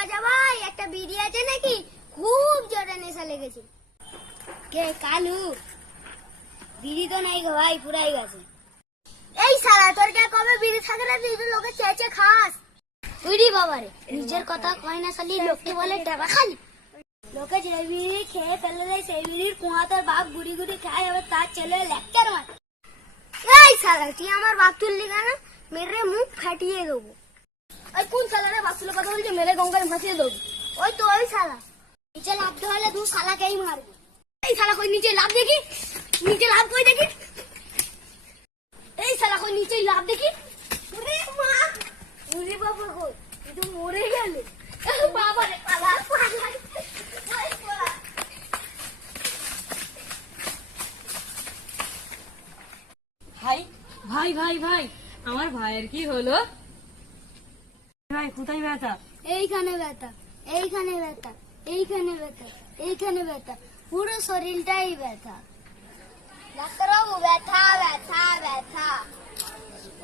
বাজা ভাই, একটা বিড়ি আছে নাকি? খুব জোরে নেশা লেগেছে। কে কালু? বিড়ি তো নাই গো ভাই, পুরাই গেছে। এই শালা, তোর কে কবে বিড়ি থাকে না? তুই তো লোকে চেঁচে খাস। তুই বাবারে, নিজের কথা কয় না শালি, লোককে বলে টাকা খালি। লোকে যে বিড়ি খেয়ে ফেলে দেয়, সেই বিড়ির কুয়া তোর বাপ গুড়ি গুড়ি খায়, আবার তার ছেলে লেক্কার মার। এই শালা, তুই আমার বাপ তুললি কেন? মেরে মুখ ফাটিয়ে দেবো। ওই কোন শালা রে বাপ তুলে কথা বলছে? মেরে গঙ্গায় ফাটিয়ে দেবো। ওই তো ওই শালা। নিচে লাভতে হলে তুই শালাকেই মারবি। এই শালা কই নিচে লাভ দেখি, নিচে লাভ কই দেখি। এই শালা কই নিচে লাভ দেখি। ওরে মা, ওরে বাবা কই, তুই তো মরে গেলে। বাবা রে পালা পালা। ভাই ভাই ভাই ভাই, আমার ভাইয়ের কি হলো? ভাই কোথায় ব্যথা? এইখানে ব্যথা, এইখানে ব্যথা, এইখানে ব্যথা, এইখানে ব্যথা, পুরো শরীরটাই ব্যথা। ডাক্তারবাবু, ব্যথা ব্যথা ব্যথা।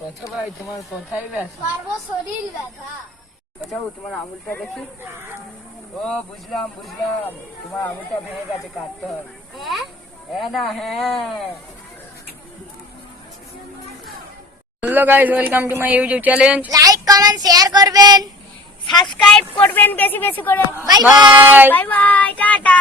আচ্ছা ভাই, তোমার কোথায় ব্যথা? সর্ব শরীর ব্যথা। আচ্ছা তোমার আঙুলটা দেখি। ও বুঝলাম বুঝলাম, তোমার আঙুলটা ভেঙে গেছে, কাটতে হবে। হ্যাঁ হ্যাঁ না হ্যাঁ। Hello guys, welcome to my YouTube channel. Like comment share করবেন, সাবস্ক্রাইব করবেন বেশি বেশি করে। Bye Bye. Bye, bye bye, tata.